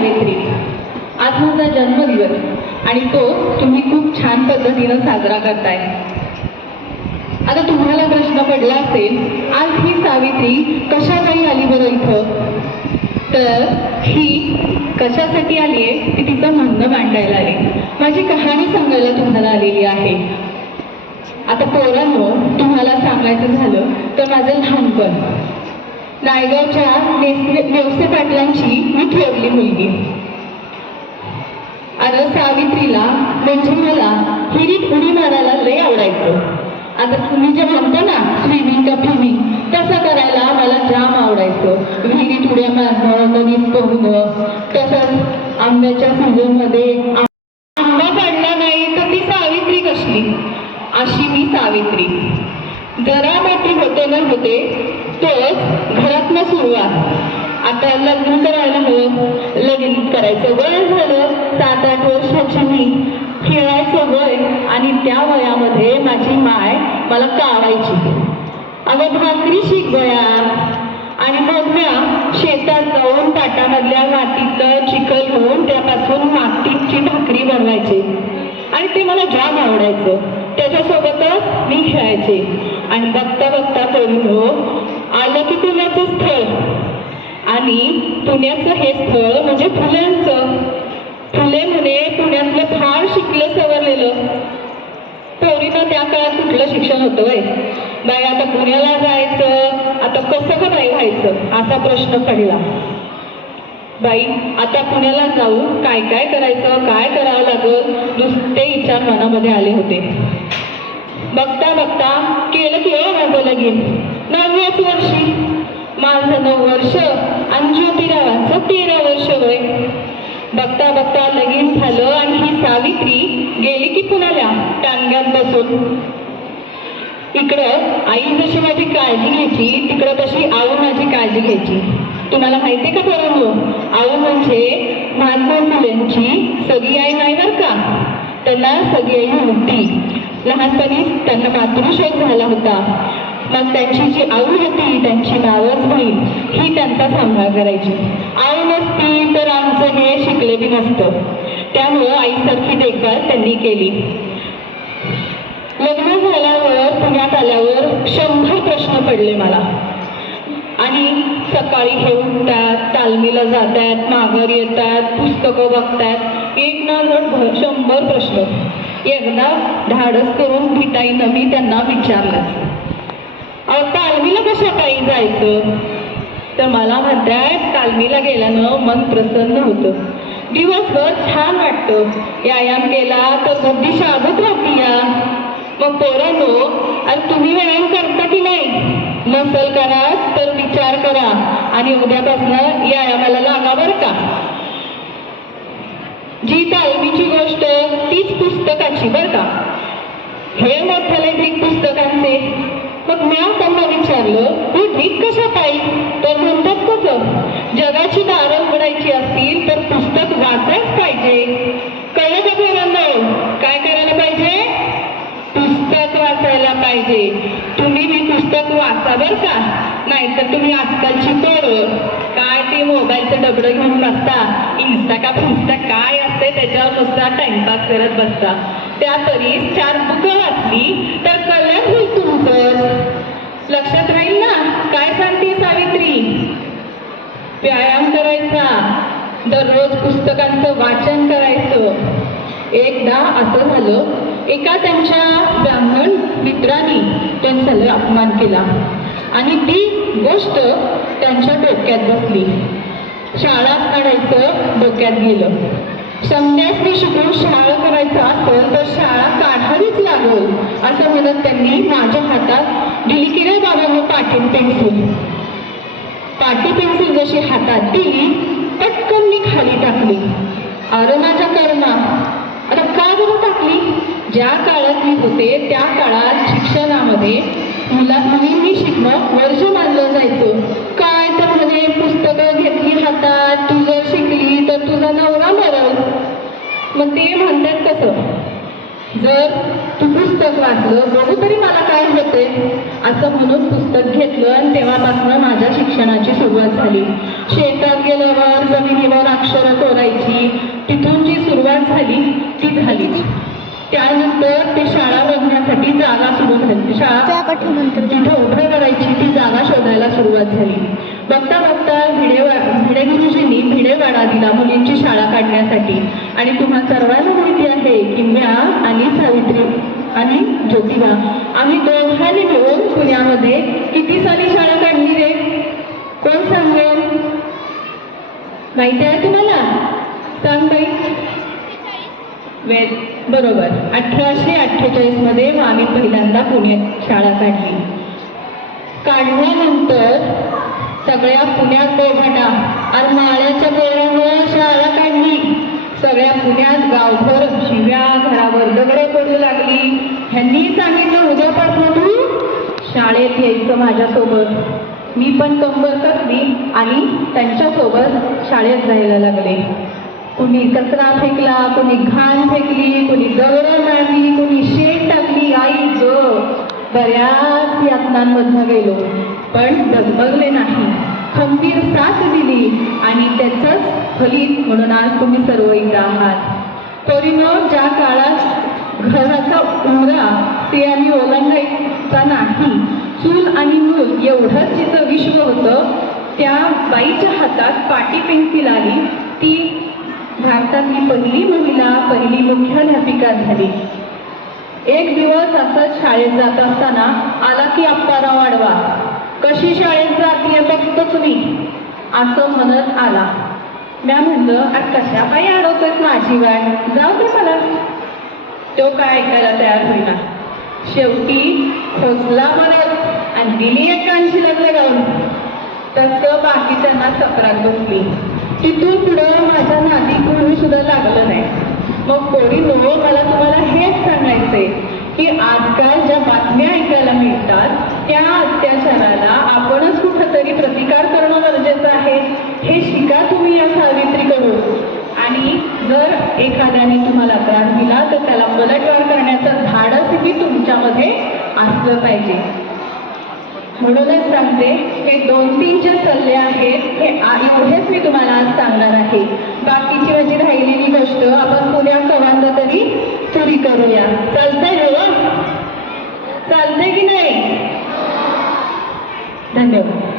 सावित्री. आज माझा जन्मदिवस आणि तो तुम्ही खूप छान पद्धतीनं साजरा करताय. आता तुम्हाला प्रश्न पडला असेल, आज ही सावित्री कशासाठी आली बरं इथं? तर ही कशासाठी आली आहे ती तिचं म्हणणं मांडायला आली, माझी कहाणी सांगायला तुम्हाला आलेली आहे. आता पोरांनो, तुम्हाला सांगायचं झालं तर माझं लहानपण, नायगावच्या नेवसे पाटलांची मी ठेवली मुलगी. आता सावित्रीला म्हणजे मला हिरीत उडी मारायला लय आवडायचं. आता तुम्ही जे म्हणतो ना स्विमिंग का फिमिंग, तसं करायला मला जाम आवडायचं. विहिरीत उड्या मारणं, नदीत पोहणं. तसंच आंब्याच्या सीझनमध्ये आंबा काढला नाही तर ती सावित्री कसली, अशी मी सावित्री. जरा मोठी होते न होते तोच घरातनं सुरुवात. आता लग्न करायला हवं, लगीन करायचं वय झालं, 7-8 वर्षाची मी. खेळायचं वय आणि त्या वयामध्ये माझी माय मला कावायची, अगं भाकरी शिक वया. आणि मग मी शेतात जाऊन पाटामधल्या मातीतलं चिखल घेऊन त्यापासून मातीची भाकरी बनवायची आणि ते मला जाम आवडायचं. त्याच्यासोबतच मी खेळायचे. आणि बघता बघता आलं की पुण्याचं स्थळ. आणि पुण्याचं हे स्थळ म्हणजे फुल्यांचं. फुले म्हणे पुण्यातलं फार शिकलं सवरलेलं. पोरीनं त्या काळात कुठलं शिक्षण होतं वय बाई. आता पुण्याला जायचं, आता कसं का बाई व्हायचं असा प्रश्न पडला बाई. आता पुण्याला जाऊन काय काय करायचं, काय करावं लागल, नुसते विचार मनामध्ये आले होते. बघता बघता केलं की माझं लगीन 9व्याच वर्षी. माझं 9 वर्ष आणि ज्योतिरावांचं 13 वर्ष वय. बघता बघता लगीन झालं आणि ही सावित्री गेली की पुण्याला टांग्यात बसून. इकडं आई जशी माझी काळजी घ्यायची तिकडं तशी आऊ माझी काळजी घ्यायची. तुम्हाला माहिती का पोरांनो, आऊ म्हणजे महात्मा फुलेंची सगळी आई नाही बरं का. त्यांना सगळी आई नव्हती. लहानपणीच त्यांना मातृशोक झाला होता. मग त्यांची जी आऊ होती, त्यांची मावस बहीण, ही त्यांचा सांभाळ करायची. आऊ नसती तर आमचं हे शिकले बी नसतं. त्यामुळं आईसारखी देखभाल त्यांनी केली. लग्न झाल्यावर पुण्यात आल्यावर 100 प्रश्न पडले मला. आणि सकाळी हे उठतात, तालमीला जातात, माघारी येतात, पुस्तकं बघतात, एक ना 100 प्रश्न. एकदा धाडस करून भिटाईनं मी त्यांना विचारलं, तालमीला कशा काही जायचं? तर मला म्हणतात तालमीला गेल्यानं मन प्रसन्न होतं, दिवसभर छान वाटतं, व्यायाम केला तर बुद्धी शाबूत राहती या. मग पोरांनो, आणि तुम्ही व्यायाम करता की नाही? नसल करा तर विचार करा आणि उद्यापासून व्यायामाला लागा बरं का. जी तालमीची गोष्ट तीच पुस्तकाची बरं का. हे मोठ्याला ढीक पुस्तकांचे. मग मी त्यांना विचारलं, ही ढीक कशा पायी? तर म्हणतात कसं, जगाची दारं उघडायची असतील तर पुस्तक वाचायच पाहिजे. कळलं का पोरांनो? काय करायला पाहिजे? पुस्तक वाचायला पाहिजे. तुम्ही मी पुस्तक वाचा बरं का. नाहीतर तुम्ही आजकालची पोरं काय ते मोबाईलचं डबडं घेऊन बसता, इन्स्टा का फुस्टा काय असते त्याच्यावर नुसता टाइमपास करत बसता. त्या तरी 4 बुकं वाचली तर कल्याण होईल तुमचं. लक्षात राहील ना काय सांगते सावित्री? व्यायाम करायचा, दररोज पुस्तकांचं वाचन करायचं. एकदा असं झालं, एका त्यांच्या ब्राह्मण मित्रांनी त्यांचा लय अपमान केला आणि ती गोष्ट त्यांच्या डोक्यात बसली. शाळा काढायचं डोक्यात गेलं. संन्यासी शिकून शाळा करायचं असेल तर शाळा काढावीच लागल असं म्हणत त्यांनी माझ्या हातात दिली की रे बाबा पाटी पेन्सिल. पाटी पेन्सिल जशी हातात दिली पटकन मी खाली टाकली. अरे माझ्या कर्मा, आता का बरं टाकली? ज्या काळात मी होते त्या काळात शिक्षणामध्ये मुलींनी शिकणं वर्ज मानलं जायचं. काय तर म्हणजे पुस्तकं घेतली हातात, तू जर शिकली तर तुझा नवरा मरल. मग ते म्हणतात कसं, जर तू पुस्तक वाचलं बघू तरी मला काय होते असं म्हणून पुस्तक घेतलं आणि तेव्हापासून माझ्या शिक्षणाची सुरुवात झाली. शेतात गेल्यावर जमिनीवर अक्षर झाली ती झाली. त्यानंतर ते शाळा बघण्यासाठी जागा सुरू झाली. शाळा जिथे उभं करायची ती जागा शोधायला सुरुवात झाली. बघता बघता भिडे गुरुजींनी भिडेवाडा दिला मुलींची शाळा काढण्यासाठी. आणि तुम्हा सर्वांना माहिती आहे की म्या आणि सावित्री आणि ज्योतिबा आम्ही दोघांनी मिळून पुण्यामध्ये किती साली शाळा काढली रे? कोण सांगेल? माहिती आहे तुम्हाला? सांग बाई. बरोबर, 1848 मध्ये आम्ही पहिल्यांदा पुण्यात शाळा काढली. काढल्यानंतर सगळ्या पुण्यात गोभाटा आणि माळ्याच्या पोरांवर शाळा काढली. सगळ्या पुण्यात गावभर शिव्या, घरावर दगडे पडू लागली. ह्यांनी सांगितलं उद्यापासून तू शाळेत यायचं माझ्यासोबत. मी पण कंबर कसली आणि त्यांच्यासोबत शाळेत जायला लागले. कुणी कचरा फेकला, कुणी घाण फेकली, कुणी दगडं मारली, कुणी शेत टाकली. आई ग, बऱ्याच यातनांमधनं गेलो पण डगमगले नाही. खंबीर साथ दिली आणि त्याचंच फलित म्हणून आज तुम्ही सर्व इथं आहात. पोरीनो, ज्या काळात घराचा उमरा स्त्रियांनी ओलांडायचा नाही, चूल आणि मूल एवढंच तिचं विश्व होतं, त्या बाईच्या हातात पाटी पेन्सिल आली. ती भारतातली पहिली महिला, पहिली मुख्याध्यापिका झाली. एक दिवस असंच शाळेत जात असताना आला की अप्पाराव आडवा. कशी शाळेत जातीये बघतोच मी, असं म्हणत आला. म्या म्हणलं, अरे कशा पायी अडवतोयस माझी वाट, जाऊ दे मला. तो काय ऐकायला तयार होईना. शेवटी खोचला म्हणत आणि दिली एक कानशी लग्न गाऊन. तसं बाकी त्यांना चक्रात बसली. तिथून पुढं माझ्या नादी कोणी सुद्धा लागलं नाही. मग पोरीनो, मला तुम्हाला हेच सांगायचंय की आजकाल ज्या बातम्या ऐकायला मिळतात त्या अत्याचाराला आपणच कुठंतरी प्रतिकार करणं गरजेचं आहे. हे शिका तुम्ही या सावित्रीकडून. आणि जर एखाद्याने तुम्हाला त्रास दिला तर त्याला पलटवार करण्याचं धाडसही तुमच्यामध्ये असलं पाहिजे. म्हणूनच सांगते, हे 2-3 जे सल्ले आहेत हे एवढेच मी तुम्हाला आज सांगणार आहे. बाकीची माझी राहिलेली गोष्ट आपण पुण्या कवांदा तरी पुरी करूया. चालतंय हो? चालतंय की नाही? धन्यवाद.